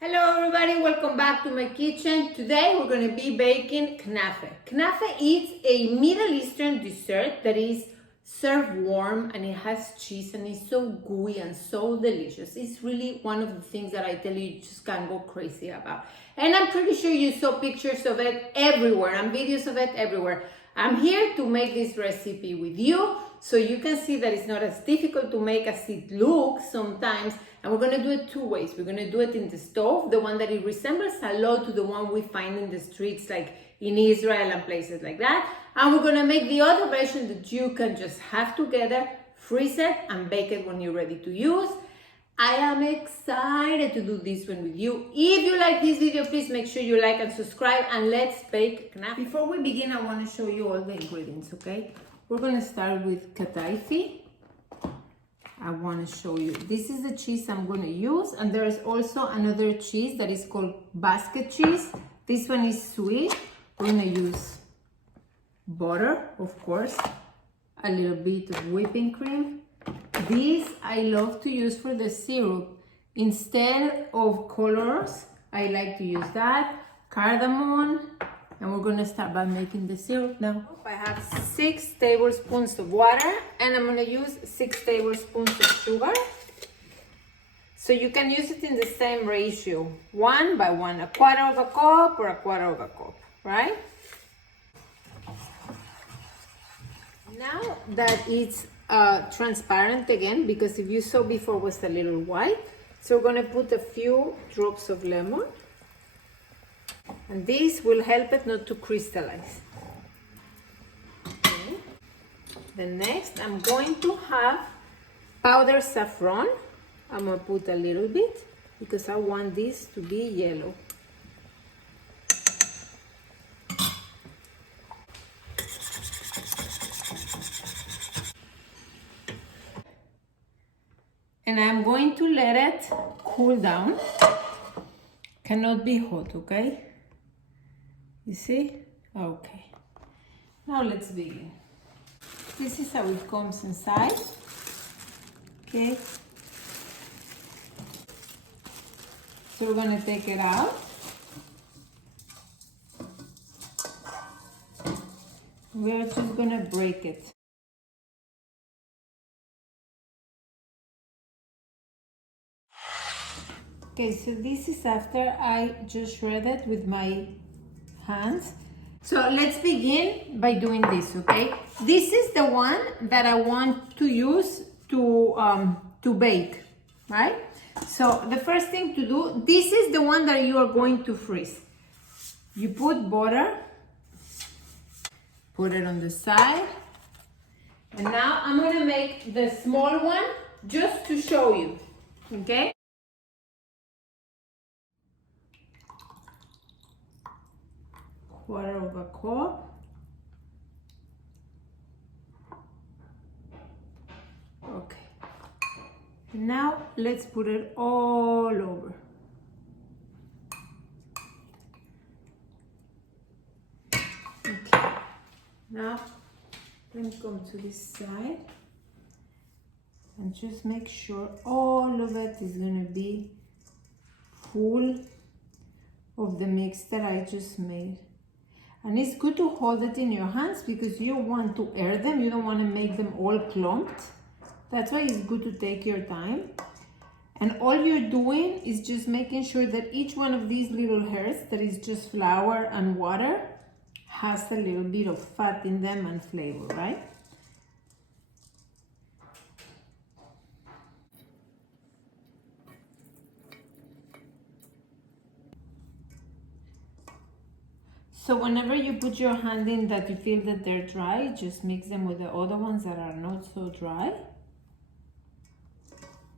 Hello everybody, welcome back to my kitchen. Today we're going to be baking kanafeh. Kanafeh is a Middle Eastern dessert that is served warm and it has cheese and it's so gooey and so delicious. It's really one of the things that I tell you just can't go crazy about. And I'm pretty sure you saw pictures of it everywhere and videos of it everywhere. I'm here to make this recipe with you so you can see that it's not as difficult to make as it looks sometimes. And we're gonna do it two ways. We're gonna do it in the stove, the one that it resembles a lot to the one we find in the streets like in Israel and places like that. And we're gonna make the other version that you can just have together, freeze it and bake it when you're ready to use. I am excited to do this one with you. If you like this video, please make sure you like and subscribe and let's bake kanafeh. Before we begin, I wanna show you all the ingredients, okay? We're gonna start with Kanafeh. I want to show you. This is the cheese I'm going to use, and there is also another cheese that is called basket cheese. This one is sweet. We're going to use butter, of course, a little bit of whipping cream. This I love to use for the syrup. Instead of colors, I like to use that, cardamom, and we're going to start by making the syrup now. I have 6 tablespoons of water and I'm going to use 6 tablespoons of sugar. So you can use it in the same ratio, 1 by 1, a quarter of a cup or a quarter of a cup, right? Now that it's transparent again, because if you saw before it was a little white, so we're going to put a few drops of lemon. And this will help it not to crystallize. Okay. Then next, I'm going to have powdered saffron. I'm going to put a little bit because I want this to be yellow. And I'm going to let it cool down. Cannot be hot, okay? You see? Okay. Now let's begin. This is how it comes inside. Okay. So we're going to take it out. We're just going to break it. Okay, so this is after I just shred it with my hands. So let's begin by doing this, okay? This is the one that I want to use to bake, right? So the first thing to do, this is the one that you are going to freeze. You put butter, put it on the side, and now I'm gonna make the small one just to show you, okay? Quarter of a cup. Okay. Now let's put it all over. Okay. Now let me come to this side and just make sure all of it is gonna be full of the mix that I just made. And it's good to hold it in your hands because you want to air them. You don't want to make them all clumped. That's why it's good to take your time. And all you're doing is just making sure that each one of these little hairs that is just flour and water has a little bit of fat in them and flavor, right? So whenever you put your hand in that you feel that they're dry, just mix them with the other ones that are not so dry.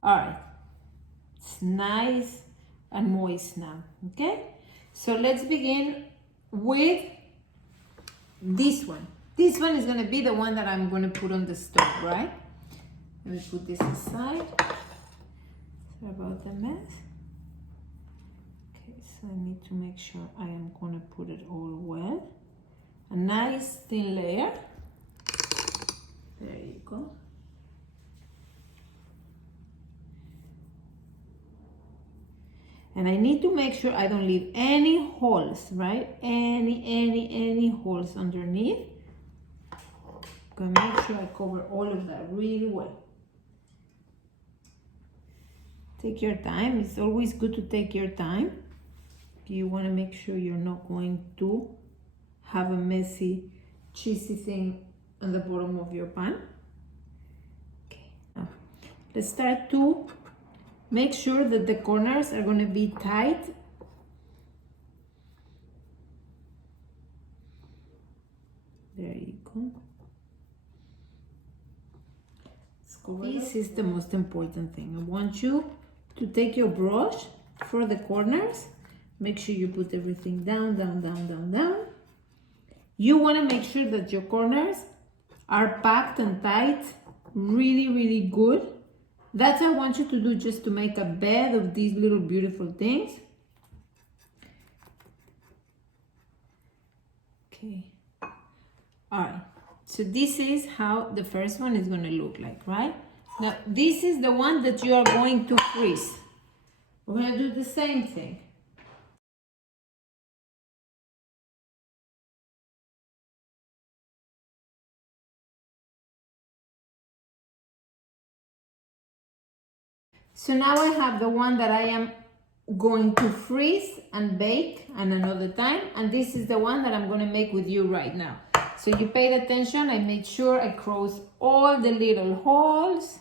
All right, it's nice and moist now, okay? So let's begin with this one. This one is gonna be the one that I'm gonna put on the stove, right? Let me put this aside. Sorry about the mess. So I need to make sure I am going to put it all well. A nice thin layer. There you go. And I need to make sure I don't leave any holes, right? Any holes underneath. I'm gonna make sure I cover all of that really well. Take your time. It's always good to take your time. You want to make sure you're not going to have a messy, cheesy thing on the bottom of your pan. Okay, now let's start to make sure that the corners are going to be tight. There you go. This is the most important thing. I want you to take your brush for the corners. Make sure you put everything down, down, down, down, down. You want to make sure that your corners are packed and tight, really, really good. That's what I want you to do, just to make a bed of these little beautiful things. Okay. All right. So this is how the first one is going to look like, right? Now, this is the one that you are going to freeze. We're going to do the same thing. So now I have the one that I am going to freeze and bake and another time. And this is the one that I'm going to make with you right now. So you paid attention. I made sure I close all the little holes.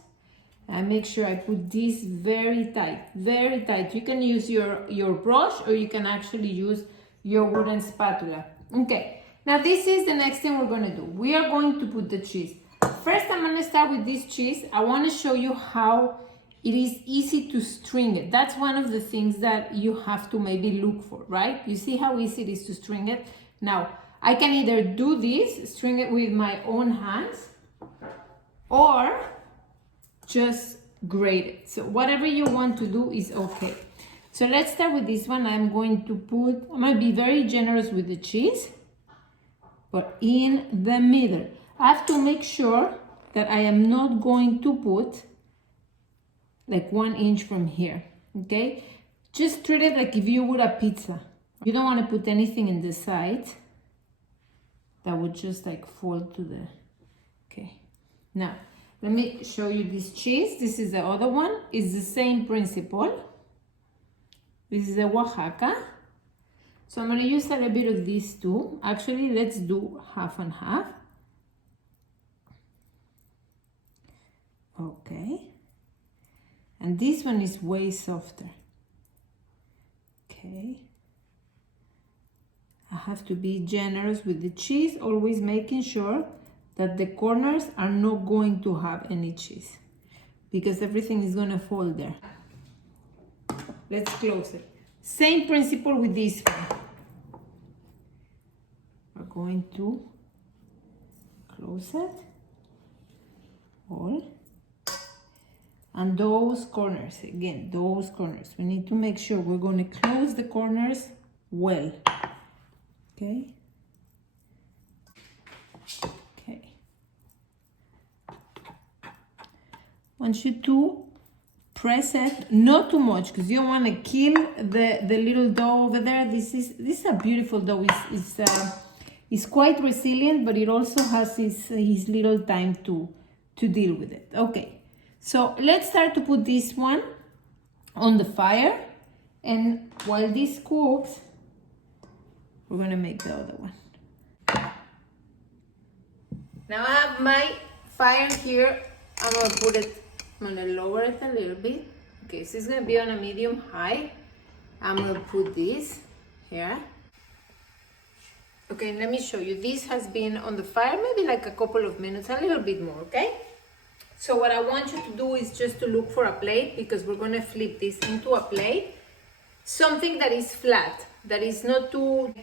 I make sure I put this very tight, very tight. You can use your brush, or you can actually use your wooden spatula. Okay, now this is the next thing we're going to do. We are going to put the cheese. First, I'm going to start with this cheese. I want to show you how it is easy to string it. That's one of the things that you have to maybe look for, right? You see how easy it is to string it? Now, I can either do this, string it with my own hands, or just grate it. So whatever you want to do is okay. So let's start with this one. I'm going to be very generous with the cheese, but in the middle. I have to make sure that I am not going to put like 1 inch from here, okay? Just treat it like if you would a pizza. You don't want to put anything in the side that would just like fall to the, okay. Now, let me show you this cheese. This is the other one. It's the same principle. This is a Oaxaca. So I'm going to use a little bit of these too. Actually, let's do half and half. Okay. And this one is way softer. Okay. I have to be generous with the cheese, always making sure that the corners are not going to have any cheese, because everything is going to fall there. Let's close it. Same principle with this one. We're going to close it all. And those corners, again, those corners, we need to make sure we're going to close the corners well. Okay. Okay. Want you to press it, not too much, because you don't want to kill the little dough over there. This is a beautiful dough. It's quite resilient, but it also has his little time to deal with it. Okay. So let's start to put this one on the fire, and while this cooks, we're going to make the other one. Now I have my fire here. I'm going to lower it a little bit. Okay, so it's going to be on a medium high. I'm going to put this here. Okay, let me show you. This has been on the fire maybe like a couple of minutes, a little bit more, okay? So what I want you to do is just to look for a plate, because we're going to flip this into a plate. Something that is flat, that is not too,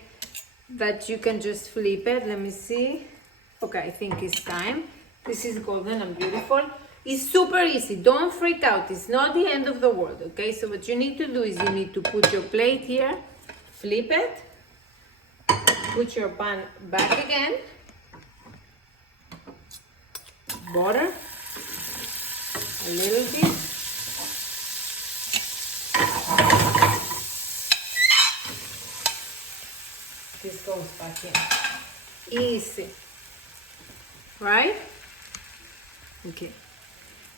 that you can just flip it. Let me see. Okay, I think it's time. This is golden and beautiful. It's super easy. Don't freak out. It's not the end of the world, okay? So what you need to do is you need to put your plate here, flip it, put your pan back again, butter, a little bit, goes back in. Easy. Right? Okay.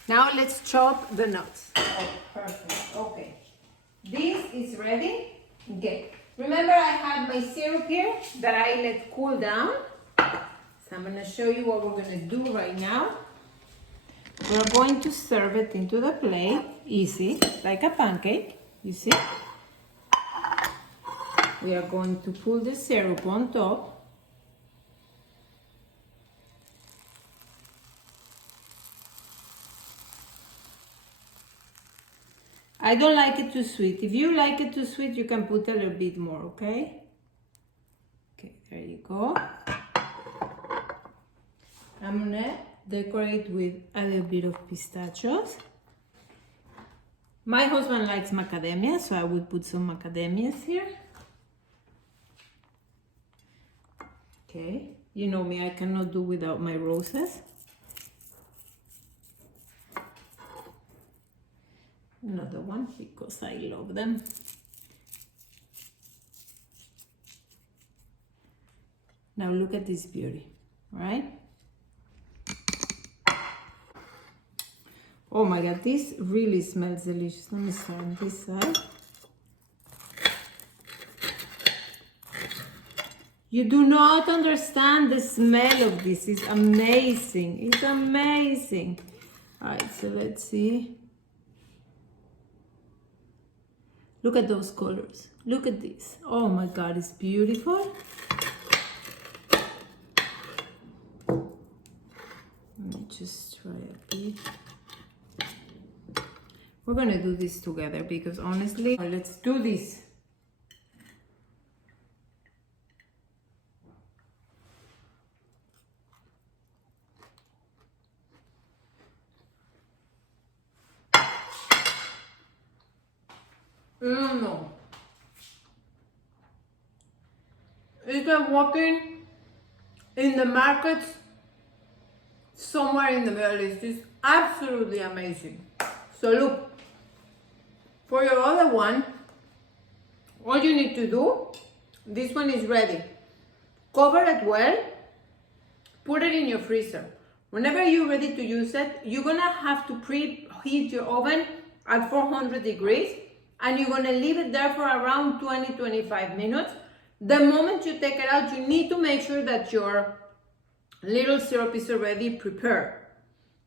Now let's chop the nuts. Oh, perfect. Okay. This is ready. Okay. Remember I had my syrup here that I let cool down. So I'm going to show you what we're going to do right now. We're going to serve it into the plate. Easy, like a pancake. You see? We are going to pull the syrup on top. I don't like it too sweet. If you like it too sweet, you can put a little bit more, okay? Okay, there you go. I'm gonna decorate with a little bit of pistachios. My husband likes macadamia, so I will put some macadamias here. Okay, you know me, I cannot do without my roses. Another one because I love them. Now look at this beauty, right? Oh my God, this really smells delicious. Let me start on this side. You do not understand the smell of this. It's amazing. It's amazing. All right, so let's see. Look at those colors. Look at this. Oh my God, it's beautiful. Let me just try a bit. We're gonna do this together because honestly, let's do this. No. It's like walking in the markets somewhere in the Middle East. It's absolutely amazing. So look, for your other one, all you need to do, this one is ready. Cover it well, put it in your freezer. Whenever you're ready to use it, you're gonna have to preheat your oven at 400 degrees and you're gonna leave it there for around 20-25 minutes. The moment you take it out, you need to make sure that your little syrup is already prepared.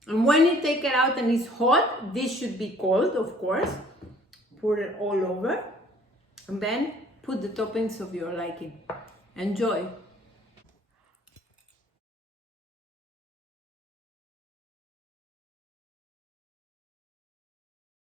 And when you take it out and it's hot, this should be cold, of course. Put it all over and then put the toppings of your liking. Enjoy.